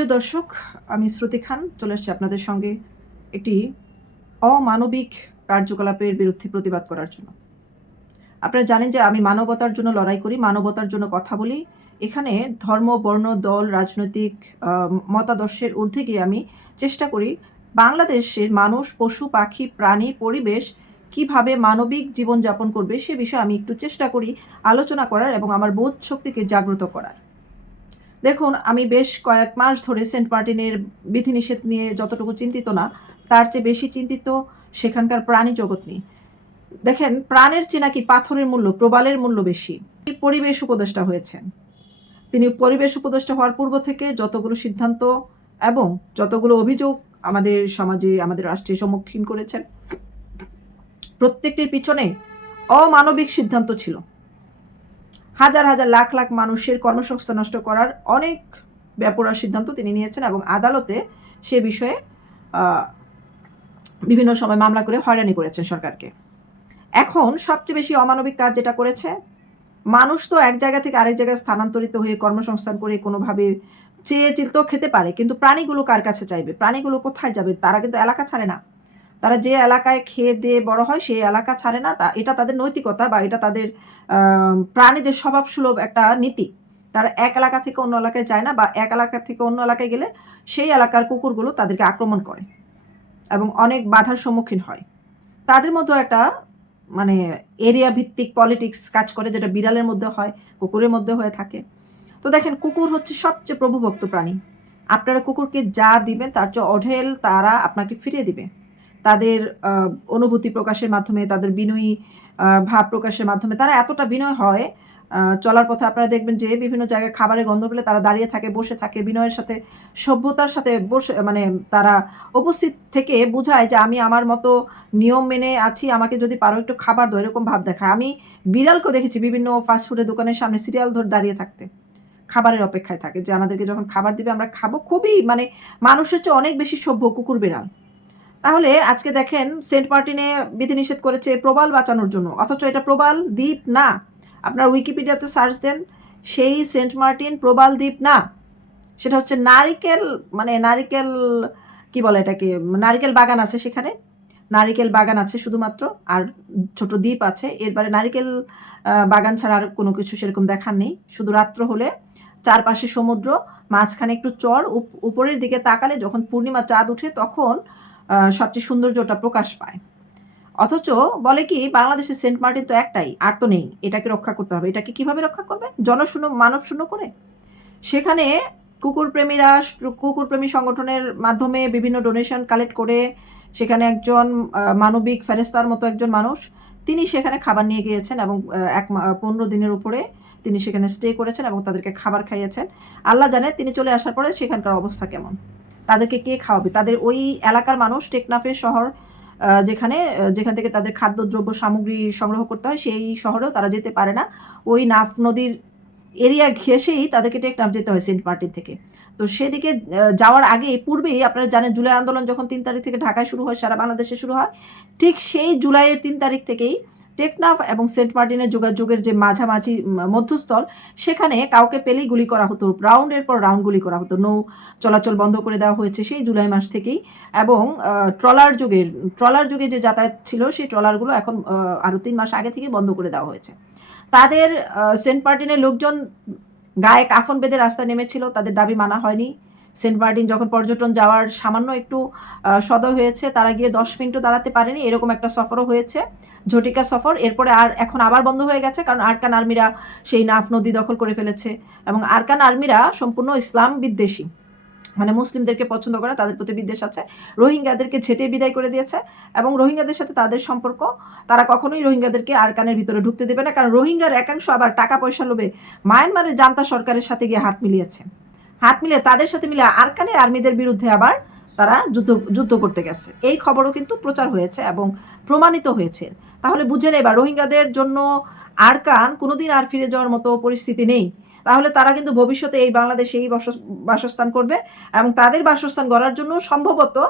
প্রিয় দর্শক, আমি শ্রুতি খান। চলে আসছি আপনাদের সঙ্গে একটি অমানবিক কার্যকলাপের বিরুদ্ধে প্রতিবাদ করার জন্য। আপনারা জানেন যে আমি মানবতার জন্য লড়াই করি, মানবতার জন্য কথা বলি। এখানে ধর্ম, বর্ণ, দল, রাজনৈতিক মতাদর্শের ঊর্ধ্বে গিয়ে আমি চেষ্টা করি বাংলাদেশের মানুষ, পশু, পাখি, প্রাণী, পরিবেশ কীভাবে মানবিক জীবনযাপন করবে সে বিষয়ে আমি একটু চেষ্টা করি আলোচনা করার এবং আমার বোধ শক্তিকে জাগ্রত করার। দেখুন, আমি বেশ কয়েক মাস ধরে সেন্ট মার্টিনের বিধিনিষেধ নিয়ে যতটুকু চিন্তিত না, তার চেয়ে বেশি চিন্তিত সেখানকার প্রাণী জগৎ নিয়ে। দেখেন, প্রাণের চেয়ে নাকি পাথরের মূল্য, প্রবালের মূল্য বেশি। পরিবেশ উপদেষ্টা হয়েছেন। তিনি পরিবেশ উপদেষ্টা হওয়ার পূর্ব থেকে যতগুলো সিদ্ধান্ত এবং যতগুলো অভিযোগ আমাদের সমাজে, আমাদের রাষ্ট্রের সম্মুখীন করেছেন, প্রত্যেকটির পিছনে অমানবিক সিদ্ধান্ত ছিল। হাজার হাজার লাখ লাখ মানুষের কর্মসংস্থান নষ্ট করার অনেক ব্যাপরা সিদ্ধান্ত তিনি নিয়েছেন এবং আদালতে সে বিষয়ে বিভিন্ন সময় মামলা করে হয়রানি করেছেন সরকারকে। এখন সবচেয়ে বেশি অমানবিক কাজ যেটা করেছে, মানুষ তো এক জায়গা থেকে আরেক জায়গায় স্থানান্তরিত হয়ে কর্মসংস্থান করে কোনোভাবে চেয়ে চিলতেও খেতে পারে, কিন্তু প্রাণীগুলো কার কাছে চাইবে? প্রাণীগুলো কোথায় যাবে? তারা কিন্তু এলাকা ছাড়ে না। তারা যে এলাকায় খেয়ে দিয়ে বড় হয় সেই এলাকা ছাড়ে না। তা এটা তাদের নৈতিকতা বা এটা তাদের প্রাণীদের স্বভাবসুলভ একটা নীতি। তারা এক এলাকা থেকে অন্য এলাকায় যায় না বা এক এলাকা থেকে অন্য এলাকায় গেলে সেই এলাকার কুকুরগুলো তাদেরকে আক্রমণ করে এবং অনেক বাধার সম্মুখীন হয়। তাদের মধ্যে একটা মানে এরিয়া ভিত্তিক পলিটিক্স কাজ করে যেটা বিড়ালের মধ্যে হয়, কুকুরের মধ্যে হয়ে থাকে। তো দেখেন, কুকুর হচ্ছে সবচেয়ে প্রভুভক্ত প্রাণী। আপনারা কুকুরকে যা দিবেন তার চেয়ে অঢেল তারা আপনাকে ফিরিয়ে দিবে। তাদের অনুভূতি প্রকাশের মাধ্যমে, তাদের বিনয়ী ভাব প্রকাশের মাধ্যমে তারা এতটা বিনয় হয় চলার পথে আপনারা দেখবেন যে বিভিন্ন জায়গায় খাবারের গন্ধ পেলে তারা দাঁড়িয়ে থাকে, বসে থাকে, বিনয়ের সাথে, সভ্যতার সাথে বসে মানে তারা উপস্থিত থেকে বোঝায় যে আমি আমার মতো নিয়ম মেনে আছি, আমাকে যদি পারো একটু খাবার দাও, এরকম ভাব দেখায়। আমি বিড়ালকেও দেখেছি বিভিন্ন ফাস্টফুডের দোকানের সামনে সিরিয়াল ধরে দাঁড়িয়ে থাকতে, খাবারের অপেক্ষায় থাকে যে আমাদেরকে যখন খাবার দিবে আমরা খাব। খুবই মানে মানুষের চেয়ে অনেক বেশি সভ্য কুকুর বিড়াল। তাহলে আজকে দেখেন সেন্ট মার্টিনে বিধিনিষেধ করেছে প্রবাল বাঁচানোর জন্য। অথচ এটা প্রবাল দ্বীপ না। আপনার উইকিপিডিয়াতে সার্চ দেন, সেই সেন্ট মার্টিন প্রবাল দ্বীপ না। সেটা হচ্ছে নারিকেল মানে নারিকেল, কি বলে এটাকে? নারিকেল বাগান আছে সেখানে। নারিকেল বাগান আছে শুধুমাত্র, আর ছোট দ্বীপ আছে। এরপরে নারিকেল বাগান ছাড়া আর কোনো কিছু সেরকম দেখার নেই। শুধু রাত্র হলে চারপাশে সমুদ্র, মাঝখানে একটু চর, উপ- উপরের দিকে তাকালে যখন পূর্ণিমা চাঁদ উঠে তখন সবচেয়ে সৌন্দর্যটা প্রকাশ পায়। অথচ বলে কি, বাংলাদেশের সেন্ট মার্টিন তো একটাই, আর তো নেই, এটাকে রক্ষা করতে হবে। এটাকে কীভাবে রক্ষা করবে? জনশূন্য, মানব শূন্য করে। সেখানে কুকুরপ্রেমীরা, কুকুরপ্রেমী সংগঠনের মাধ্যমে বিভিন্ন ডোনেশন কালেক্ট করে সেখানে একজন মানবিক ফেরেস্তার মতো একজন মানুষ, তিনি সেখানে খাবার নিয়ে গিয়েছেন এবং এক পনেরো দিনের উপরে তিনি সেখানে স্টে করেছেন এবং তাদেরকে খাবার খাইয়েছেন। আল্লাহ জানে তিনি চলে আসার পরে সেখানকার অবস্থা কেমন। তাদেরকে কে খাওয়াবে? তাদের ওই এলাকার মানুষ টেকনাফের শহর যেখানে যেখান থেকে তাদের খাদ্যদ্রব্য সামগ্রী সংগ্রহ করতে হয়, সেই শহরেও তারা যেতে পারে না। ওই নাফ নদীর এরিয়া ঘেঁষেই তাদেরকে টেকনাফ যেতে হয় সেন্ট মার্টিন থেকে। তো সেদিকে যাওয়ার আগে পূর্বেই আপনারা জানেন, জুলাই আন্দোলন যখন তিন তারিখ থেকে ঢাকায় শুরু হয়, সারা বাংলাদেশে শুরু হয়, ঠিক সেই জুলাইয়ের তিন তারিখ থেকেই টেকনাফ এবং সেন্ট মার্টিনের যোগাযোগের যে মাঝামাঝি মধ্যস্থল, সেখানে কাউকে পেলেই গুলি করা হতো। রাউন্ডের পর রাউন্ড গুলি করা হতো। নৌ চলাচল বন্ধ করে দেওয়া হয়েছে সেই জুলাই মাস থেকেই এবং ট্রলার যুগের, ট্রলার যুগে যে যাতায়াত ছিল সেই ট্রলারগুলো এখন আরও তিন মাস আগে থেকে বন্ধ করে দেওয়া হয়েছে। তাদের সেন্ট মার্টিনের লোকজন গায়ে কাফন বেঁধে রাস্তায় নেমেছিল। তাদের দাবি মানা হয়নি। সেন্ট মার্টিন যখন পর্যটন যাওয়ার সামান্য একটু সদয় হয়েছে, তারা গিয়ে দশ মিনিটও দাঁড়াতে পারেনি। এরকম একটা সফরও হয়েছে, ঝটিকা সফর। এরপরে আর এখন আবার বন্ধ হয়ে গেছে, কারণ আরকান আর্মিরা সেই নাফ নদী দখল করে ফেলেছে এবং আরকান আর্মিরা সম্পূর্ণ ইসলাম বিদ্বেষী। মানে মুসলিমদেরকে পছন্দ করে, তাদের প্রতি বিদ্বেষ আছে। রোহিঙ্গাদেরকে ঝেঁটে বিদায় করে দিয়েছে এবং রোহিঙ্গাদের সাথে তাদের সম্পর্ক, তারা কখনোই রোহিঙ্গাদেরকে আরকানের ভিতরে ঢুকতে দেবে না। কারণ রোহিঙ্গার একাংশ আবার টাকা পয়সা লোভে মায়ানমারের জান্তা সরকারের সাথে গিয়ে হাত মিলিয়েছে। হাত মিলে তাদের সাথে মিলে আরকানের আর্মিদের বিরুদ্ধে আবার তারা যুদ্ধ যুদ্ধ করতে গেছে। এই খবরও কিন্তু প্রচার হয়েছে এবং প্রমাণিত হয়েছে। তাহলে বুঝে নেবা রোহিঙ্গাদের জন্য আরকান কোনোদিন আর ফিরে যাওয়ার মতো পরিস্থিতি নেই। তাহলে তারা কিন্তু ভবিষ্যতে এই বাংলাদেশেই বস- বাসস্থান করবে এবং তাদের বাসস্থান গড়ার জন্য সম্ভবত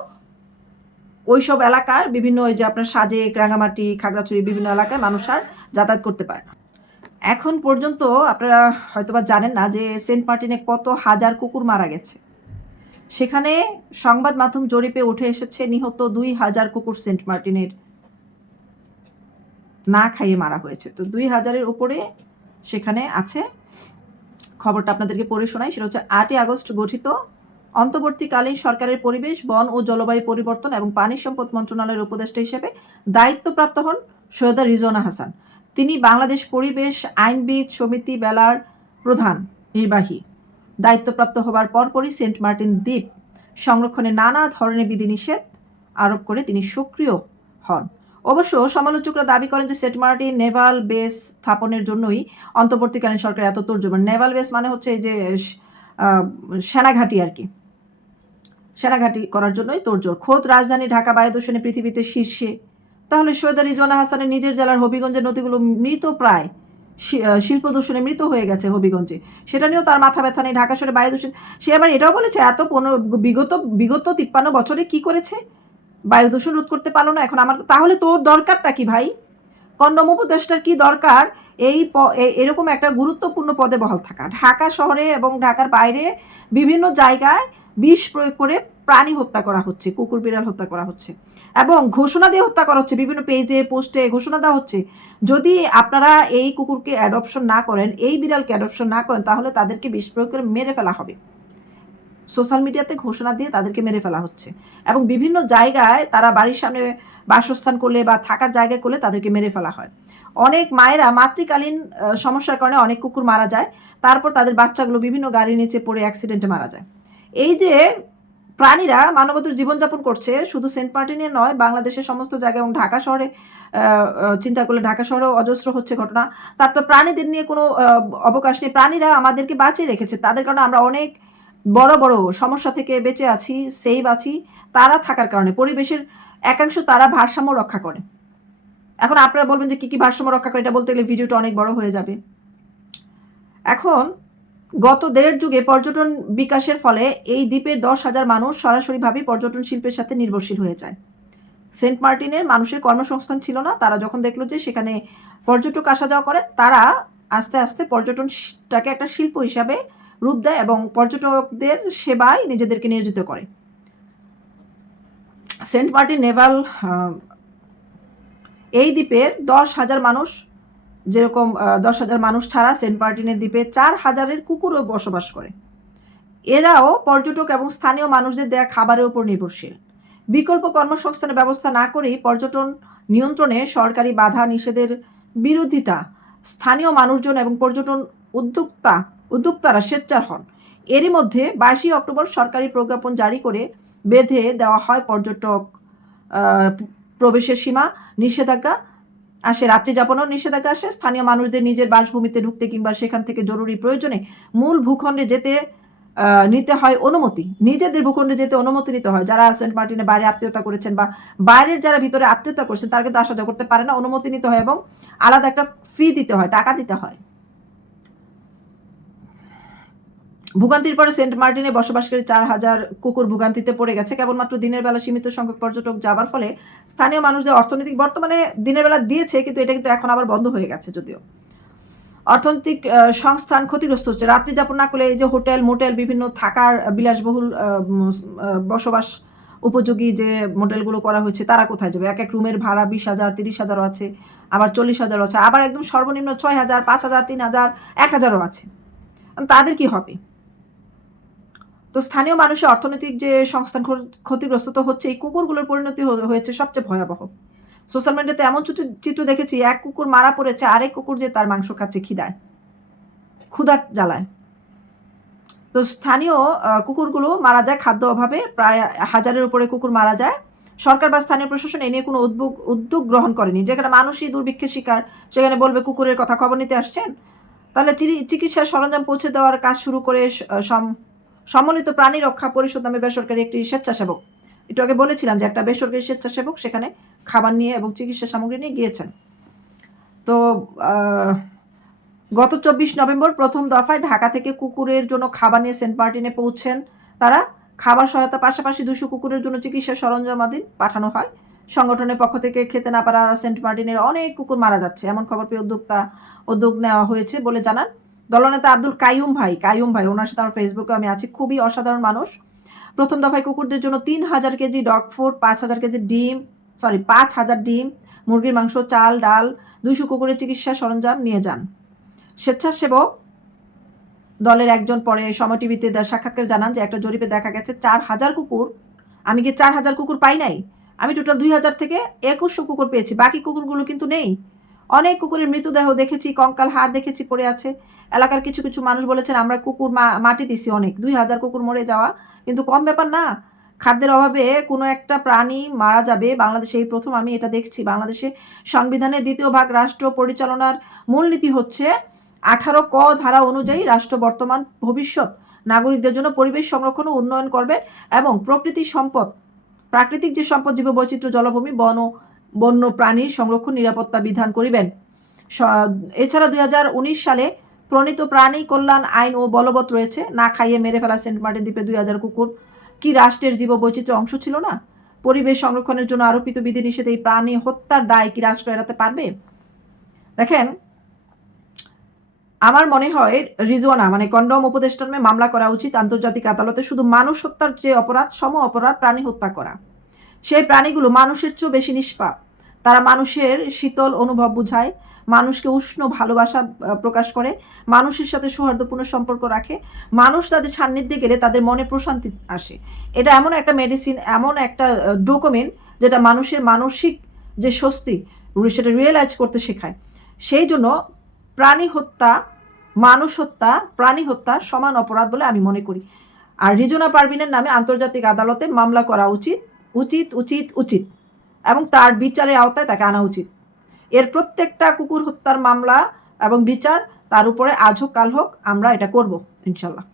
ওইসব এলাকার বিভিন্ন ওই যে আপনার সাজেক, রাঙামাটি, খাগড়াছড়ি বিভিন্ন এলাকায় মানুষ আর যাতায়াত করতে পারে না। এখন পর্যন্ত আপনারা হয়তোবা জানেন না যে সেন্ট মার্টিনে কত হাজার কুকুর মারা গেছে। সেখানে সংবাদ মাধ্যম জরিপে উঠে এসেছে নিহত দুই হাজার কুকুর সেন্ট মার্টিনের না খাইয়ে মারা হয়েছে। তো দুই হাজারের উপরে সেখানে আছে। খবরটা আপনাদেরকে পড়ে শোনাই, সেটা হচ্ছে আটই আগস্ট গঠিত অন্তর্বর্তীকালীন সরকারের পরিবেশ, বন ও জলবায়ু পরিবর্তন এবং পানি সম্পদ মন্ত্রণালয়ের উপদেষ্টা হিসেবে দায়িত্বপ্রাপ্ত হন সৈয়দা রিজওয়ানা হাসান। তিনি বাংলাদেশ পরিবেশ, আইনবিদ, সমিতি বেলার প্রধান, নির্বাহী। দায়িত্বপ্রাপ্ত হবার পরপরই সেন্ট মার্টিন দ্বীপ সংরক্ষণে নানা ধরনের বিধিনিষেধ আরোপ করে তিনি সক্রিয় হন। অবশ্য সমালোচকরা দাবি করেন যে সেন্ট মার্টিন নেভাল বেস স্থাপনের জন্যই অন্তর্বর্তীকালীন সরকার এত তোরজোর নেভাল বেস মানে হচ্ছে এই যে সেনাঘাঁটি আর কি। সেনাঘাঁটি করার জন্যই তোরজোর খোদ রাজধানী ঢাকা বায়ু দূষণে পৃথিবীতে শীর্ষে তাহলে সৈয়দা রিজওয়ানা হাসানের নিজের জেলার হবিগঞ্জের নদীগুলো মৃত প্রায়। শিল্প দূষণে মৃত হয়ে গেছে হবিগঞ্জে। সেটা নিয়েও তার মাথা ব্যথা নেই ঢাকা শহরে বায়ু দূষণ। সে আবার এটাও বলেছে, এত পনেরো বিগত বিগত তিপ্পান্ন বছরে কি করেছে? বায়ু দূষণ রোধ করতে পারল না, এখন আমার, তাহলে তোর দরকারটা কি ভাই? কন্ডম উপদেষ্টার কি দরকার? এই এরকম একটা গুরুত্বপূর্ণ পদে বহাল থাকা। ঢাকা শহরে এবং ঢাকার বাইরে বিভিন্ন জায়গায় বিষ প্রয়োগ করে প্রাণী হত্যা করা হচ্ছে, কুকুর, বিড়াল হত্যা করা হচ্ছে। এবং ঘোষণা দিয়ে হত্যা করা হচ্ছে, বিভিন্ন পেজে পোস্টে ঘোষণা দেওয়া হচ্ছে। যদি আপনারা এই কুকুরকে অ্যাডপশন না করেন, এই বিড়ালকে অ্যাডপশন না করেন, তাহলে তাদেরকে বিষ প্রয়োগ করে মেরে ফেলা হবে। সোশ্যাল মিডিয়াতে ঘোষণা দিয়ে তাদেরকে মেরে ফেলা হচ্ছে। এবং বিভিন্ন জায়গায় তারা বাড়ির সামনে বাসস্থান করলে বা থাকার জায়গায় করলে তাদেরকে মেরে ফেলা হয়। অনেক মায়েরা মাতৃকালীন সমস্যার কারণে অনেক কুকুর মারা যায়। তারপর তাদের বাচ্চাগুলো বিভিন্ন গাড়ির নিচে পড়ে অ্যাক্সিডেন্টে মারা যায়। এই যে প্রাণীরা মানবতার জীবনযাপন করছে। শুধু সেন্ট মার্টিনে নয়, বাংলাদেশের সমস্ত জায়গায় এবং ঢাকা শহরে চিন্তা করলে ঢাকা শহরেও অজস্র হচ্ছে ঘটনা। তার তো প্রাণীদের নিয়ে কোনো অবকাশ নেই। প্রাণীরা আমাদেরকে বাঁচিয়ে রেখেছে। তাদের কারণে আমরা অনেক বড় বড় সমস্যা থেকে বেঁচে আছি সেভ আছি। তারা থাকার কারণে, পরিবেশের একাংশ তারা ভারসাম্য রক্ষা করে। এখন আপনারা বলবেন যে কি কি ভারসাম্য রক্ষা করে? এটা বলতে গেলে ভিডিওটা অনেক বড় হয়ে যাবে। এখন গত দেড় যুগে পর্যটন বিকাশের ফলে এই দ্বীপের দশ হাজার মানুষ সরাসরিভাবে পর্যটন শিল্পের সাথে নির্ভরশীল হয়ে যায়। সেন্ট মার্টিনের মানুষের কর্মসংস্থান ছিল না, তারা যখন দেখল যে সেখানে পর্যটক আসা যাওয়া করে, তারা আস্তে আস্তে পর্যটনটাকে একটা শিল্প হিসাবে রূপ দেয় এবং পর্যটকদের সেবায় নিজেদেরকে নিয়োজিত করে। সেন্ট মার্টিন নেভাল এই দ্বীপের দশ হাজার মানুষ যেরকম দশ হাজার মানুষ ছাড়া সেন্ট মার্টিনের দ্বীপে চার হাজারের কুকুরও বসবাস করে। এরাও পর্যটক এবং স্থানীয় মানুষদের দেয়া খাবারের উপর নির্ভরশীল। বিকল্প কর্মসংস্থানের ব্যবস্থা না করেই পর্যটন নিয়ন্ত্রণে সরকারি বাধা নিষেধের বিরোধিতা স্থানীয় মানুষজন এবং পর্যটন উদ্যোক্তা, উদ্যোক্তারা স্বেচ্ছার হন। এরই মধ্যে বাইশে অক্টোবর সরকারি প্রজ্ঞাপন জারি করে বেঁধে দেওয়া হয় পর্যটক প্রবেশের সীমা, নিষেধাজ্ঞা আসে রাত্রি যাপনও নিষেধাজ্ঞা আসে। স্থানীয় মানুষদের নিজের বাসভূমিতে ঢুকতে কিংবা সেখান থেকে জরুরি প্রয়োজনে মূল ভূখণ্ডে যেতে নিতে হয় অনুমতি। নিজেদের ভূখণ্ডে যেতে অনুমতি নিতে হয়। যারা সেন্ট মার্টিনে বাইরে আত্মীয়তা করেছেন বা বাইরের যারা ভিতরে আত্মীয়তা করছেন, তারা কিন্তু আসা যাওয়া করতে পারে না। অনুমতি নিতে হয় এবং আলাদা একটা ফি দিতে হয়, টাকা দিতে হয়। ভোগান্তির পরে সেন্ট মার্টিনে বসবাসকারী চার হাজার কুকুর ভোগান্তিতে পড়ে গেছে। কেবলমাত্র দিনের বেলা সীমিত সংখ্যক পর্যটক যাবার ফলে স্থানীয় মানুষদের অর্থনৈতিক বর্তমানে দিনের বেলা দিয়েছে, কিন্তু এটা কিন্তু এখন আবার বন্ধ হয়ে গেছে যদিও। অর্থনৈতিক সংস্থান ক্ষতিগ্রস্ত হচ্ছে। রাত্রি যাপন না করলে এই যে হোটেল, মোটেল, বিভিন্ন থাকার বিলাসবহুল বসবাস উপযোগী যে মোটেলগুলো করা হয়েছে, তারা কোথায় যাবে? এক এক রুমের ভাড়া বিশ হাজার, তিরিশ হাজারও আছে, আবার চল্লিশ হাজারও আছে, আবার একদম সর্বনিম্ন ছয় হাজার, পাঁচ হাজার, তিন হাজার, এক হাজারও আছে। তাদের কি হবে? তো স্থানীয় মানুষের অর্থনৈতিক যে সংস্থান ক্ষতিগ্রস্ত তো হচ্ছে, এই কুকুরগুলোর পরিণতি হয়েছে সবচেয়ে ভয়াবহ। সোশ্যাল মিডিয়াতে এমন চিত্র চিত্র দেখেছি, এক কুকুর মারা পড়েছে, আরেক কুকুর যে তার মাংস খাচ্ছে, খিদায় ক্ষুধার জ্বালায়। তো স্থানীয় কুকুরগুলো মারা যায় খাদ্য অভাবে প্রায় হাজারের উপরে কুকুর মারা যায়। সরকার বা স্থানীয় প্রশাসন এ নিয়ে কোনো উদ্যোগ উদ্যোগ গ্রহণ করেনি। যেখানে মানুষই দুর্ভিক্ষের শিকার, সেখানে বলবে কুকুরের কথা খবর নিতে আসছেন। তাহলে চিকিৎসার সরঞ্জাম পৌঁছে দেওয়ার কাজ শুরু করে সম্মিলিত প্রাণী রক্ষা পরিষদ নামে বেসরকারি একটি স্বেচ্ছাসেবক। একটু আগে বলেছিলাম যে একটা বেসরকারি স্বেচ্ছাসেবক সেখানে খাবার নিয়ে এবং চিকিৎসা সামগ্রী নিয়ে গিয়েছেন। তো গত চব্বিশ নভেম্বর প্রথম দফায় ঢাকা থেকে কুকুরের জন্য খাবার নিয়ে সেন্ট মার্টিনে পৌঁছেন তারা। খাবার সহায়তা পাশাপাশি দুশো কুকুরের জন্য চিকিৎসা সরঞ্জাম সরঞ্জামাদি পাঠানো হয়। সংগঠনের পক্ষ থেকে খেতে না পারা সেন্ট মার্টিনের অনেক কুকুর মারা যাচ্ছে। এমন খবর পেয়ে উদ্যোক্তা উদ্যোগ নেওয়া হয়েছে বলে জানান দলনেতা আব্দুল কাইয়ুম ভাই কাইয়ুম ভাই, ওনার সাথে আমার ফেসবুকে আমি আছি। খুবই অসাধারণ মানুষ। প্রথম দফায় কুকুরদের জন্য তিন হাজার কেজি ডগ ফুড পাঁচ হাজার কেজি ডিম সরি পাঁচ হাজার ডিম, মুরগির মাংস, চাল, ডাল, দুইশো কুকুরের চিকিৎসা সরঞ্জাম নিয়ে যান। স্বেচ্ছাসেবক দলের একজন পরে সময় টিভিতে সাক্ষাৎকার জানান যে একটা জরিপে দেখা গেছে চার হাজার কুকুর, আমি কি চার হাজার কুকুর পাই নাই? আমি টোটাল দুই হাজার থেকে একুশশো কুকুর পেয়েছি। বাকি কুকুরগুলো কিন্তু নেই। অনেক কুকুরের মৃতদেহ দেখেছি, কঙ্কাল, হাড় দেখেছি, পড়ে আছে। এলাকার কিছু কিছু মানুষ বলেছেন, আমরা কুকুর মাটি দিছি অনেক, দুই হাজার কুকুর মরে যাওয়া। কিন্তু কম ব্যাপার না, খাদ্যের অভাবে কোনো একটা প্রাণী মারা যাবে। বাংলাদেশে এই প্রথম আমি এটা দেখছি। বাংলাদেশে সংবিধানের দ্বিতীয় ভাগ রাষ্ট্র পরিচালনার মূলনীতি হচ্ছে আঠারো ক ধারা অনুযায়ী রাষ্ট্র বর্তমান ভবিষ্যৎ, নাগরিকদের জন্য পরিবেশ সংরক্ষণ ও উন্নয়ন করবে এবং প্রকৃতির সম্পদ, প্রাকৃতিক যে সম্পদ জীববৈচিত্র্য জলভূমি, বন বন্য প্রাণীর সংরক্ষণ নিরাপত্তা বিধান করিবেন। এছাড়া দুই হাজার উনিশ সালে প্রণীত প্রাণী, কল্যাণ, আইন ও বলবৎ রয়েছে। না খাইয়ে মেরে ফেলা সেন্ট মার্টিন দ্বীপে দুই হাজার কুকুর। কি রাষ্ট্রের জীববৈচিত্র্য অংশ ছিল না? পরিবেশ সংরক্ষণের জন্য আরোপিত বিধিনিষেধ এই প্রাণী হত্যার দায় কি রাষ্ট্র এড়াতে পারবে? দেখেন, আমার মনে হয় রিজওয়ানা মানে কন্ডম উপদেষ্টার মামলা করা উচিত আন্তর্জাতিক আদালতে শুধু মানুষ হত্যার যে অপরাধ, সম অপরাধ, প্রাণী হত্যা করা। সেই প্রাণীগুলো মানুষের চেয়েও বেশি নিষ্পাপ। তারা মানুষের শীতল অনুভব বুঝায় মানুষকে উষ্ণ ভালোবাসা প্রকাশ করে, মানুষের সাথে সৌহার্দ্যপূর্ণ সম্পর্ক রাখে, মানুষ তাদের সান্নিধ্যে গেলে তাদের মনে প্রশান্তি আসে। এটা এমন একটা মেডিসিন এমন একটা ডকুমেন্ট যেটা মানুষের মানসিক যে স্বস্তি সেটা রিয়েলাইজ করতে শেখায়। সেই জন্য প্রাণী হত্যা, মানুষ হত্যা, প্রাণী হত্যা সমান অপরাধ বলে আমি মনে করি। আর রিজনা পারভিনের নামে আন্তর্জাতিক আদালতে মামলা করা উচিত উচিত উচিত উচিত। এবং তার বিচারের আওতায় তাকে আনা উচিত। এর প্রত্যেকটা কুকুর হত্যার মামলা এবং বিচার তার উপরে আজ হোক কাল হোক, আমরা এটা করব, ইনশাল্লাহ।